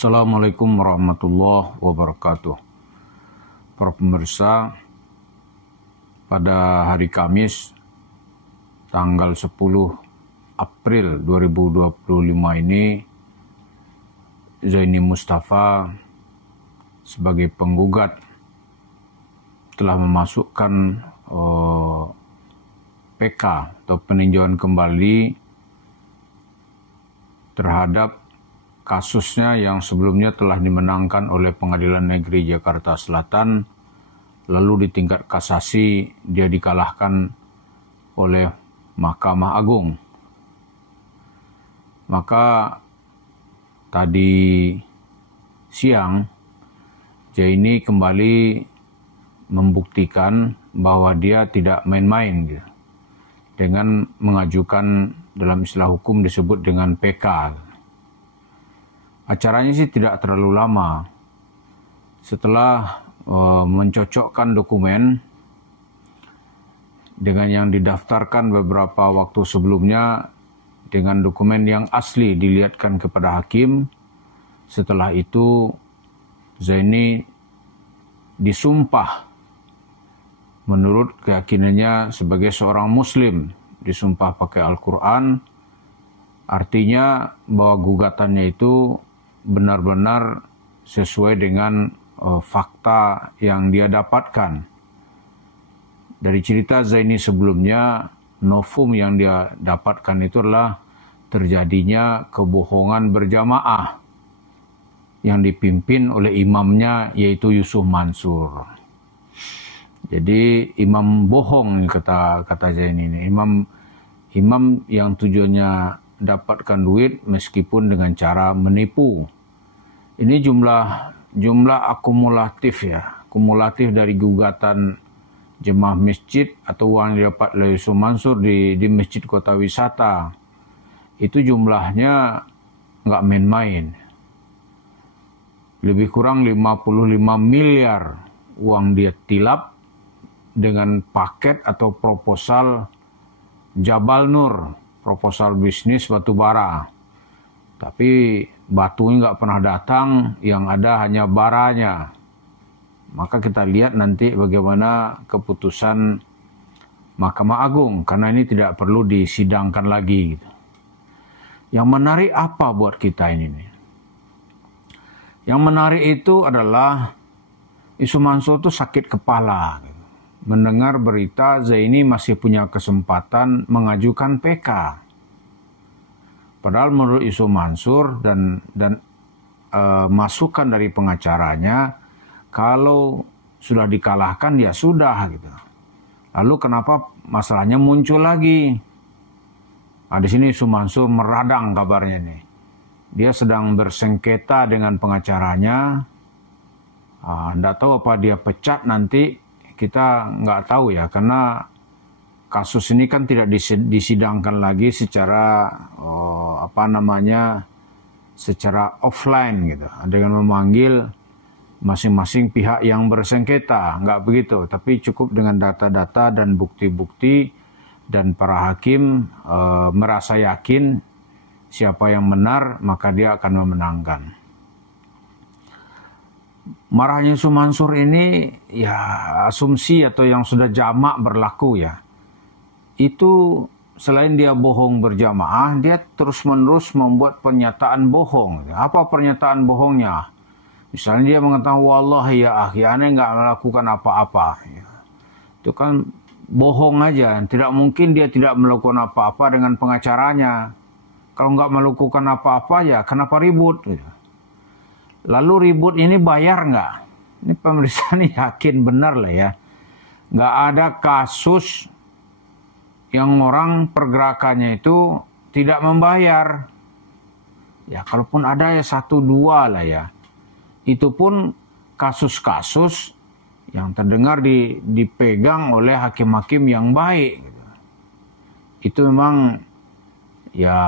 Assalamualaikum warahmatullahi wabarakatuh. Para pemirsa, pada hari Kamis tanggal 10 April 2025 ini, Zaini Mustafa sebagai penggugat telah memasukkan PK atau peninjauan kembali terhadap kasusnya yang sebelumnya telah dimenangkan oleh Pengadilan Negeri Jakarta Selatan, lalu di tingkat kasasi dia dikalahkan oleh Mahkamah Agung. Maka tadi siang Zaini kembali membuktikan bahwa dia tidak main-main gitu, dengan mengajukan, dalam istilah hukum disebut dengan PK. Acaranya sih tidak terlalu lama. Setelah mencocokkan dokumen dengan yang didaftarkan beberapa waktu sebelumnya dengan dokumen yang asli dilihatkan kepada hakim, setelah itu Zaini disumpah menurut keyakinannya sebagai seorang muslim, disumpah pakai Al-Quran, artinya bahwa gugatannya itu benar-benar sesuai dengan fakta yang dia dapatkan. Dari cerita Zaini sebelumnya, novum yang dia dapatkan itu adalah terjadinya kebohongan berjamaah yang dipimpin oleh imamnya, yaitu Yusuf Mansur. Jadi imam bohong, kata Zaini ini. Imam yang tujuannya dapatkan duit meskipun dengan cara menipu. Ini jumlah akumulatif ya, kumulatif dari gugatan jemaah masjid atau uang yang didapat oleh Yusuf Mansur di masjid kota wisata. Itu jumlahnya nggak main-main. Lebih kurang 55 miliar uang dia tilap dengan paket atau proposal Jabal Nur, proposal bisnis batu bara. Tapi batunya nggak pernah datang, yang ada hanya baranya. Maka kita lihat nanti bagaimana keputusan Mahkamah Agung, karena ini tidak perlu disidangkan lagi. Yang menarik apa buat kita ini? Yang menarik itu adalah Yusuf Mansur itu sakit kepala. Mendengar berita Zaini masih punya kesempatan mengajukan PK. Padahal menurut Yusuf Mansur dan masukan dari pengacaranya, kalau sudah dikalahkan ya sudah gitu. Lalu kenapa masalahnya muncul lagi? Nah, di sini Yusuf Mansur meradang kabarnya nih. Dia sedang bersengketa dengan pengacaranya. Nggak tahu apa dia pecat nanti, kita nggak tahu ya, karena kasus ini kan tidak disidangkan lagi secara secara offline gitu, dengan memanggil masing-masing pihak yang bersengketa, nggak begitu, tapi cukup dengan data-data dan bukti-bukti, dan para hakim merasa yakin siapa yang benar, maka dia akan memenangkan. Marahnya Yusuf Mansur ini ya asumsi atau yang sudah jamak berlaku ya. Itu selain dia bohong berjamaah, dia terus-menerus membuat pernyataan bohong. Apa pernyataan bohongnya? Misalnya dia mengatakan, wallahi ya akhi, aneh nggak melakukan apa-apa. Itu kan bohong aja. Tidak mungkin dia tidak melakukan apa-apa dengan pengacaranya. Kalau nggak melakukan apa-apa ya kenapa ribut? Lalu ribut ini bayar nggak? Ini pemerintah nih yakin benar lah ya. Nggak ada kasus yang orang pergerakannya itu tidak membayar. Ya kalaupun ada ya 1-2 lah ya. Itu pun kasus-kasus yang terdengar dipegang oleh hakim-hakim yang baik. Itu memang ya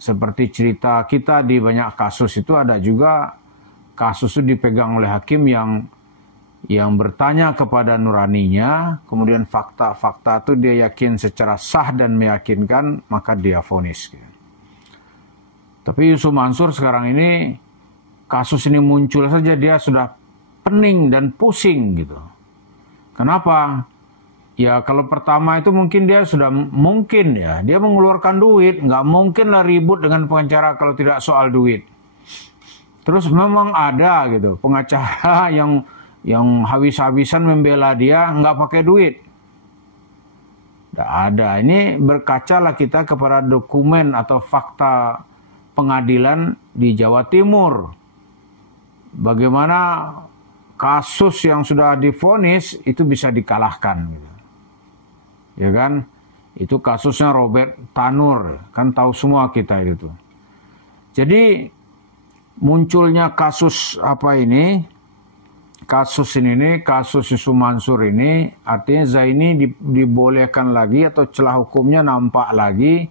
seperti cerita kita di banyak kasus itu, ada juga kasus itu dipegang oleh hakim yang bertanya kepada nuraninya, kemudian fakta-fakta itu dia yakin secara sah dan meyakinkan, maka dia vonis. Tapi Yusuf Mansur sekarang ini kasus ini muncul saja dia sudah pening dan pusing gitu. Kenapa? Ya kalau pertama itu mungkin dia sudah dia mengeluarkan duit, nggak mungkin lah ribut dengan pengacara kalau tidak soal duit. Terus memang ada gitu pengacara yang habis-habisan membela dia nggak pakai duit. Nggak ada. Ini berkacalah kita kepada dokumen atau fakta pengadilan di Jawa Timur. Bagaimana kasus yang sudah divonis itu bisa dikalahkan gitu. Ya kan? Itu kasusnya Robert Tanur, kan tahu semua kita itu. Jadi munculnya kasus kasus Yusuf Mansur ini artinya Zaini dibolehkan lagi atau celah hukumnya nampak lagi,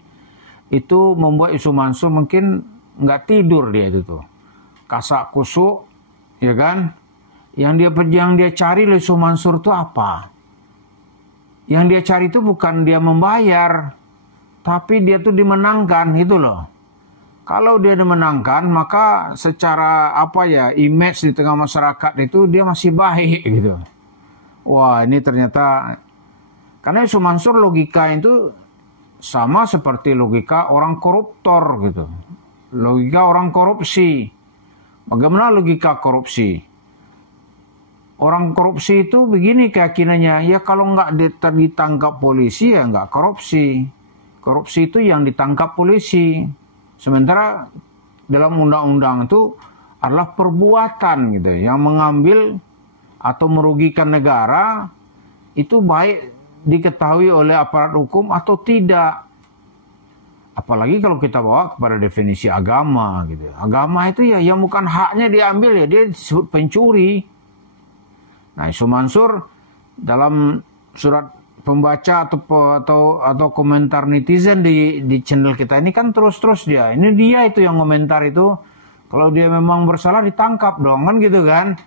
itu membuat Yusuf Mansur mungkin nggak tidur dia itu tuh. Kasak kusuk, ya kan? Yang dia cari Yusuf Mansur itu apa? Yang dia cari itu bukan dia membayar, tapi dia tuh dimenangkan gitu loh. Kalau dia dimenangkan, maka secara image di tengah masyarakat itu dia masih baik gitu. Wah, ini ternyata karena Yusuf Mansur logika itu sama seperti logika orang koruptor gitu. Logika orang korupsi. Bagaimana logika korupsi? Orang korupsi itu begini keyakinannya, ya kalau nggak ditangkap polisi ya nggak korupsi. Korupsi itu yang ditangkap polisi. Sementara dalam undang-undang itu adalah perbuatan gitu, yang mengambil atau merugikan negara itu baik diketahui oleh aparat hukum atau tidak. Apalagi kalau kita bawa kepada definisi agama gitu. Agama itu ya yang bukan haknya diambil ya dia disebut pencuri. Nah, Yusuf Mansur dalam surat pembaca atau komentar netizen di channel kita ini kan terus dia. Ini dia itu yang komentar itu. Kalau dia memang bersalah ditangkap dong kan gitu kan.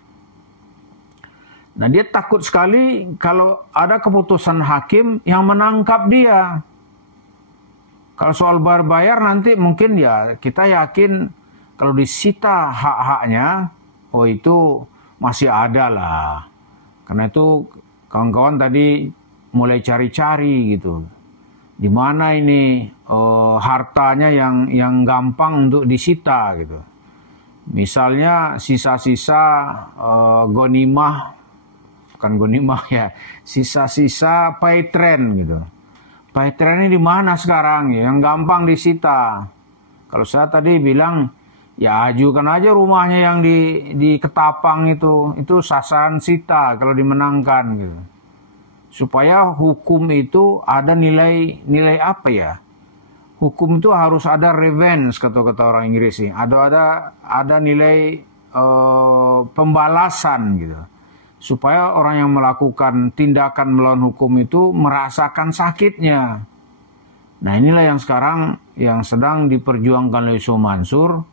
Nah, dia takut sekali kalau ada keputusan hakim yang menangkap dia. Kalau soal bayar nanti mungkin ya kita yakin kalau disita hak-haknya, oh itu masih ada lah. Karena itu kawan-kawan tadi mulai cari-cari gitu. Di mana ini hartanya yang gampang untuk disita gitu. Misalnya sisa-sisa sisa-sisa paytren gitu. Paytren ini di mana sekarang ya? Yang gampang disita. Kalau saya tadi bilang ya ajukan aja rumahnya yang di Ketapang itu sasaran sita kalau dimenangkan gitu. Supaya hukum itu ada nilai apa ya? Hukum itu harus ada revenge kata orang Inggris sih. Ada nilai pembalasan gitu. Supaya orang yang melakukan tindakan melawan hukum itu merasakan sakitnya. Nah, inilah yang sekarang yang sedang diperjuangkan oleh Yusuf Mansur.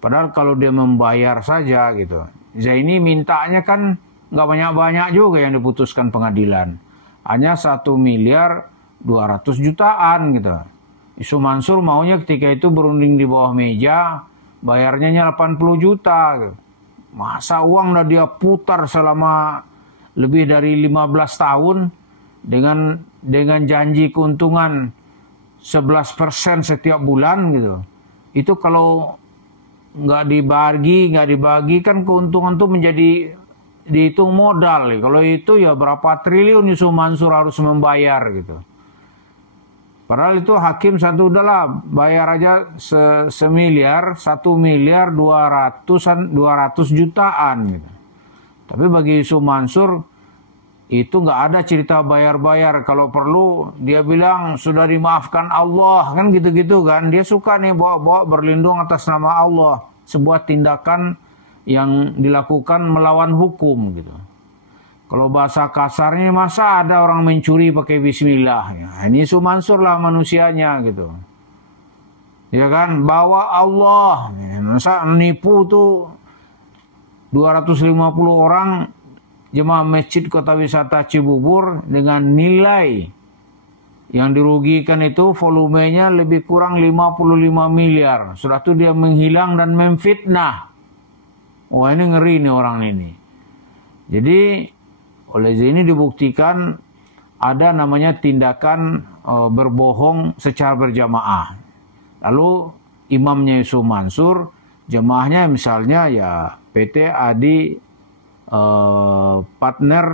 Padahal kalau dia membayar saja gitu. Zaini mintanya kan nggak banyak-banyak juga yang diputuskan pengadilan. Hanya 1.200.000.000 gitu. Yusuf Mansur maunya ketika itu berunding di bawah meja, bayarnya 80 juta. Gitu. Masa uang udah dia putar selama lebih dari 15 tahun dengan janji keuntungan 11% setiap bulan gitu. Itu kalau nggak dibagi kan keuntungan tuh menjadi dihitung modal. Kalau itu ya berapa triliun Yusuf Mansur harus membayar gitu. Padahal itu hakim satu udahlah bayar aja 1.200.000.000 jutaan gitu. Tapi bagi Yusuf Mansur itu nggak ada cerita bayar-bayar. Kalau perlu dia bilang sudah dimaafkan Allah kan gitu-gitu kan. Dia suka nih bawa-bawa berlindung atas nama Allah. Sebuah tindakan yang dilakukan melawan hukum gitu. Kalau bahasa kasarnya masa ada orang mencuri pakai bismillah. Ya, ini Yusuf Mansur lah manusianya gitu. Ya kan, bawa Allah. Masa nipu tuh 250 orang jemaah masjid Kota Wisata Cibubur dengan nilai yang dirugikan itu volumenya lebih kurang 55 miliar. Sudah itu dia menghilang dan memfitnah. wah ini ngeri nih orang ini. Jadi oleh ini dibuktikan ada namanya tindakan berbohong secara berjamaah. Lalu imamnya Yusuf Mansur, jemaahnya misalnya ya PT Adi Partner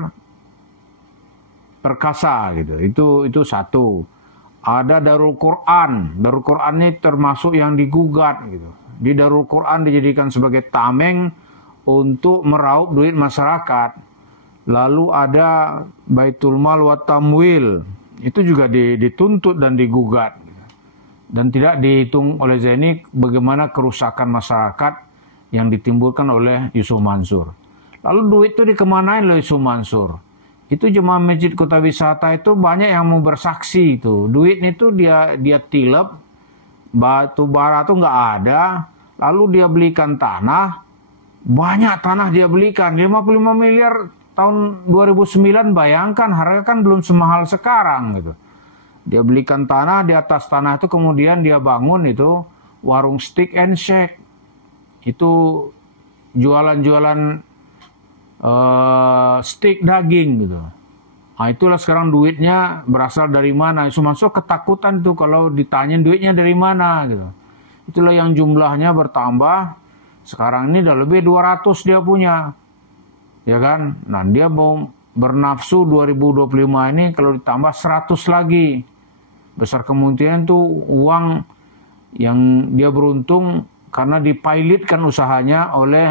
Perkasa gitu. Itu satu. Ada Darul Quran. Darul Quran ini termasuk yang digugat gitu. Di Darul Quran dijadikan sebagai tameng untuk meraup duit masyarakat. Lalu ada Baitul Mal wa Tamwil. Itu juga dituntut dan digugat. Dan tidak dihitung oleh Zaini bagaimana kerusakan masyarakat yang ditimbulkan oleh Yusuf Mansur. Lalu duit itu dikemanain oleh Yusuf Mansur? Itu jemaah masjid kota wisata itu banyak yang mau bersaksi itu. Duit itu dia tilep, batu bara itu nggak ada, lalu dia belikan tanah, banyak tanah dia belikan, 55 miliar tahun 2009, bayangkan harga kan belum semahal sekarang gitu. Dia belikan tanah, di atas tanah itu kemudian dia bangun itu warung steak and shake. Itu jualan-jualan steak daging gitu. Nah itulah sekarang duitnya berasal dari mana. Yusuf Mansur ketakutan tuh kalau ditanya duitnya dari mana gitu. Itulah yang jumlahnya bertambah. Sekarang ini udah lebih 200 dia punya. Ya kan? Nah dia mau bernafsu 2025 ini kalau ditambah 100 lagi. Besar kemungkinan tuh uang yang dia beruntung karena dipilotkan usahanya oleh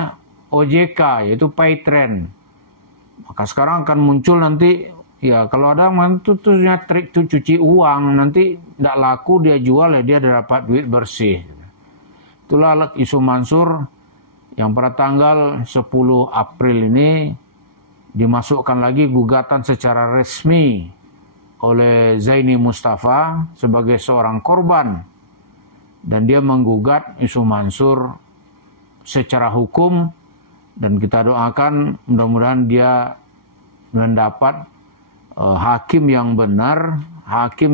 OJK, yaitu Paytrend. Maka sekarang akan muncul nanti, ya kalau ada yang punya trik tuh cuci uang, nanti tidak laku dia jual ya dia dapat duit bersih. Itulah Yusuf Mansur yang pada tanggal 10 April ini dimasukkan lagi gugatan secara resmi oleh Zaini Mustafa sebagai seorang korban. Dan dia menggugat Yusuf Mansur secara hukum. Dan kita doakan mudah-mudahan dia mendapat hakim yang benar, hakim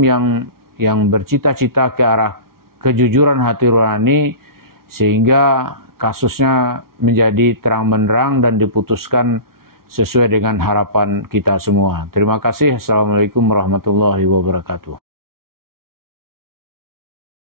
yang bercita-cita ke arah kejujuran hati nurani, sehingga kasusnya menjadi terang benderang dan diputuskan sesuai dengan harapan kita semua. Terima kasih. Assalamualaikum warahmatullahi wabarakatuh.